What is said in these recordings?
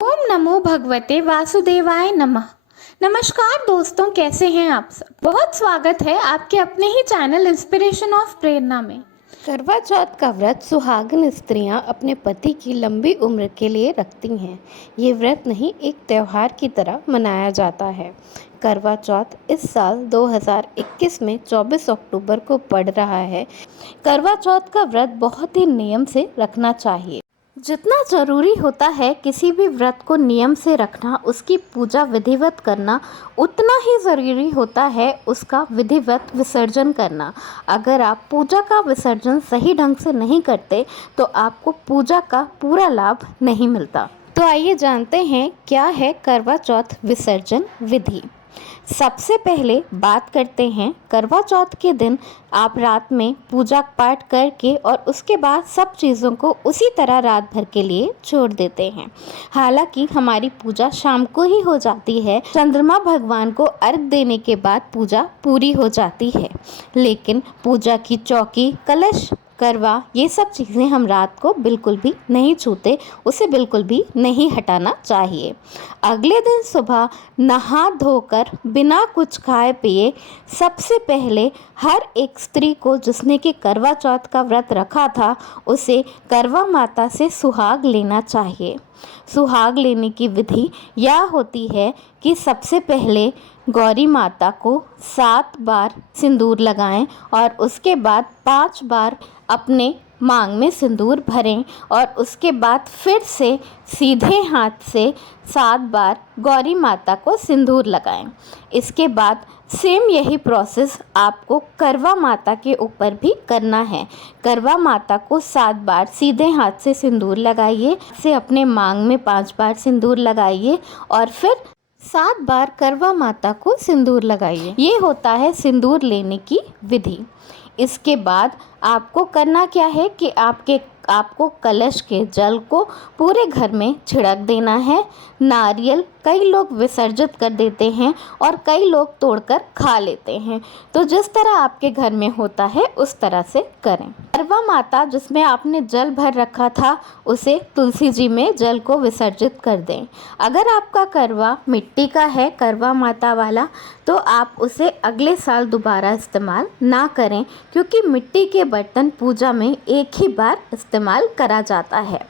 ओम नमो भगवते वासुदेवाय नमः। नमस्कार दोस्तों, कैसे हैं आप सब। बहुत स्वागत है आपके अपने ही चैनल इंस्पिरेशन ऑफ प्रेरणा में। करवा चौथ का व्रत सुहागन स्त्रियां अपने पति की लंबी उम्र के लिए रखती हैं। ये व्रत नहीं, एक त्यौहार की तरह मनाया जाता है। करवा चौथ इस साल 2021 में 24 अक्टूबर को पड़ रहा है। करवा चौथ का व्रत बहुत ही नियम से रखना चाहिए। जितना जरूरी होता है किसी भी व्रत को नियम से रखना, उसकी पूजा विधिवत करना, उतना ही ज़रूरी होता है उसका विधिवत विसर्जन करना। अगर आप पूजा का विसर्जन सही ढंग से नहीं करते तो आपको पूजा का पूरा लाभ नहीं मिलता। तो आइए जानते हैं क्या है करवा चौथ विसर्जन विधि। सबसे पहले बात करते हैं करवा चौथ के दिन आप रात में पूजा पाठ करके और उसके बाद सब चीज़ों को उसी तरह रात भर के लिए छोड़ देते हैं। हालांकि हमारी पूजा शाम को ही हो जाती है, चंद्रमा भगवान को अर्घ देने के बाद पूजा पूरी हो जाती है, लेकिन पूजा की चौकी, कलश, करवा, ये सब चीज़ें हम रात को बिल्कुल भी नहीं छूते, उसे बिल्कुल भी नहीं हटाना चाहिए। अगले दिन सुबह नहा धोकर बिना कुछ खाए पिए सबसे पहले हर एक स्त्री को जिसने कि करवा चौथ का व्रत रखा था उसे करवा माता से सुहाग लेना चाहिए। सुहाग लेने की विधि यह होती है कि सबसे पहले गौरी माता को 7 बार सिंदूर लगाएं और उसके बाद 5 बार अपने मांग में सिंदूर भरें और उसके बाद फिर से सीधे हाथ से 7 बार गौरी माता को सिंदूर लगाएं। इसके बाद सेम यही प्रोसेस आपको करवा माता के ऊपर भी करना है। करवा माता को 7 बार सीधे हाथ से सिंदूर लगाइए, से अपने मांग में 5 बार सिंदूर लगाइए और फिर 7 बार करवा माता को सिंदूर लगाइए। ये होता है सिंदूर लेने की विधि। इसके बाद आपको करना क्या है कि आपको कलश के जल को पूरे घर में छिड़क देना है। नारियल कई लोग विसर्जित कर देते हैं और कई लोग तोड़कर खा लेते हैं, तो जिस तरह आपके घर में होता है उस तरह से करें। करवा माता जिसमें आपने जल भर रखा था उसे तुलसी जी में जल को विसर्जित कर दें। अगर आपका करवा मिट्टी का है, करवा माता वाला, तो आप उसे अगले साल दोबारा इस्तेमाल ना करें, क्योंकि मिट्टी के बर्तन पूजा में एक ही बार इस्तेमाल करा जाता है।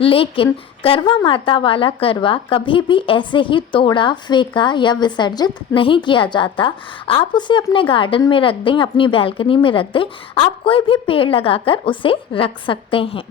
लेकिन करवा माता वाला करवा कभी भी ऐसे ही तोड़ा, फेंका या विसर्जित नहीं किया जाता। आप उसे अपने गार्डन में रख दें, अपनी बैल्कनी में रख दें, आप कोई भी पेड़ लगाकर उसे रख सकते हैं।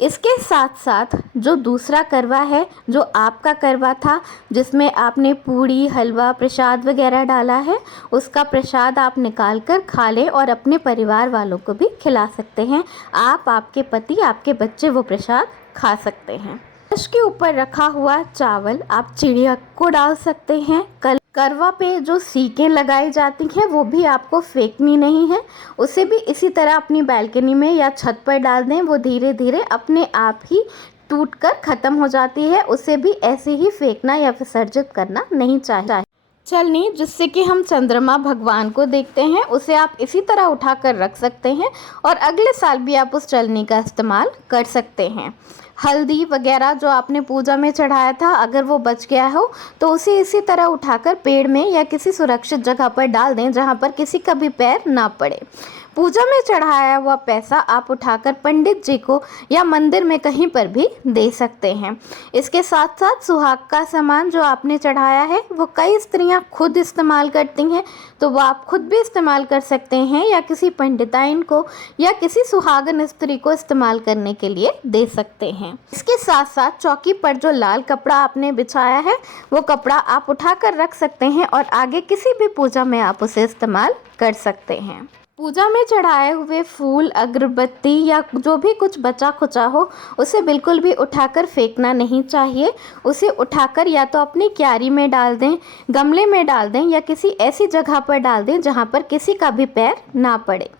इसके साथ साथ जो दूसरा करवा है, जो आपका करवा था जिसमें आपने पूड़ी, हलवा, प्रसाद वगैरह डाला है, उसका प्रसाद आप निकाल कर खा लें और अपने परिवार वालों को भी खिला सकते हैं। आप, आपके पति, आपके बच्चे वो प्रसाद खा सकते हैं। कलश के ऊपर रखा हुआ चावल आप चिड़िया को डाल सकते हैं। करवा पे जो सीकें लगाई जाती हैं वो भी आपको फेंकनी नहीं है, उसे भी इसी तरह अपनी बैल्कनी में या छत पर डाल दें। वो धीरे धीरे अपने आप ही टूटकर ख़त्म हो जाती है, उसे भी ऐसे ही फेंकना या विसर्जित करना नहीं चाहिए। चलनी जिससे कि हम चंद्रमा भगवान को देखते हैं, उसे आप इसी तरह उठा कर रख सकते हैं और अगले साल भी आप उस चलनी का इस्तेमाल कर सकते हैं। हल्दी वगैरह जो आपने पूजा में चढ़ाया था, अगर वो बच गया हो तो उसे इसी तरह उठाकर पेड़ में या किसी सुरक्षित जगह पर डाल दें जहाँ पर किसी का भी पैर ना पड़े। पूजा में चढ़ाया हुआ पैसा आप उठाकर पंडित जी को या मंदिर में कहीं पर भी दे सकते हैं। इसके साथ साथ सुहाग का सामान जो आपने चढ़ाया है वो कई स्त्रियां खुद इस्तेमाल करती हैं, तो वो आप खुद भी इस्तेमाल कर सकते हैं या किसी पंडिताइन को या किसी सुहागन स्त्री को इस्तेमाल करने के लिए दे सकते हैं। इसके साथ साथ चौकी पर जो लाल कपड़ा आपने बिछाया है वो कपड़ा आप उठाकर रख सकते हैं और आगे किसी भी पूजा में आप उसे इस्तेमाल कर सकते हैं। पूजा में चढ़ाए हुए फूल, अगरबत्ती या जो भी कुछ बचा खुचा हो उसे बिल्कुल भी उठाकर फेंकना नहीं चाहिए। उसे उठाकर या तो अपनी क्यारी में डाल दें, गमले में डाल दें या किसी ऐसी जगह पर डाल दें जहाँ पर किसी का भी पैर ना पड़े।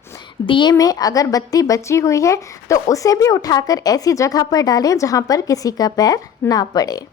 दिए में अगर बत्ती बची हुई है तो उसे भी उठाकर ऐसी जगह पर डालें जहाँ पर किसी का पैर ना पड़े।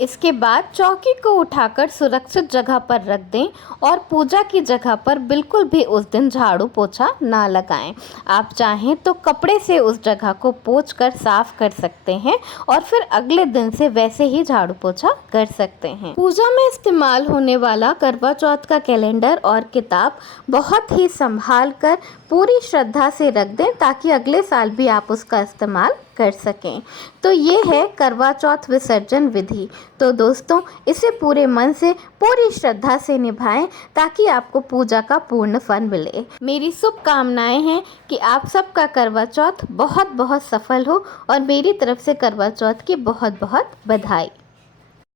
इसके बाद चौकी को उठाकर सुरक्षित जगह पर रख दें और पूजा की जगह पर बिल्कुल भी उस दिन झाड़ू पोछा ना लगाएं। आप चाहें तो कपड़े से उस जगह को पोंछ कर साफ कर सकते हैं और फिर अगले दिन से वैसे ही झाड़ू पोछा कर सकते हैं। पूजा में इस्तेमाल होने वाला करवा चौथ का कैलेंडर और किताब बहुत ही संभाल कर पूरी श्रद्धा से रख दें ताकि अगले साल भी आप उसका इस्तेमाल कर सकें। तो ये है करवा चौथ विसर्जन विधि। तो दोस्तों, इसे पूरे मन से पूरी श्रद्धा से निभाएं ताकि आपको पूजा का पूर्ण फल मिले। मेरी शुभकामनाएं हैं कि आप सबका करवा चौथ बहुत बहुत सफल हो और मेरी तरफ से करवा चौथ की बहुत बहुत बधाई।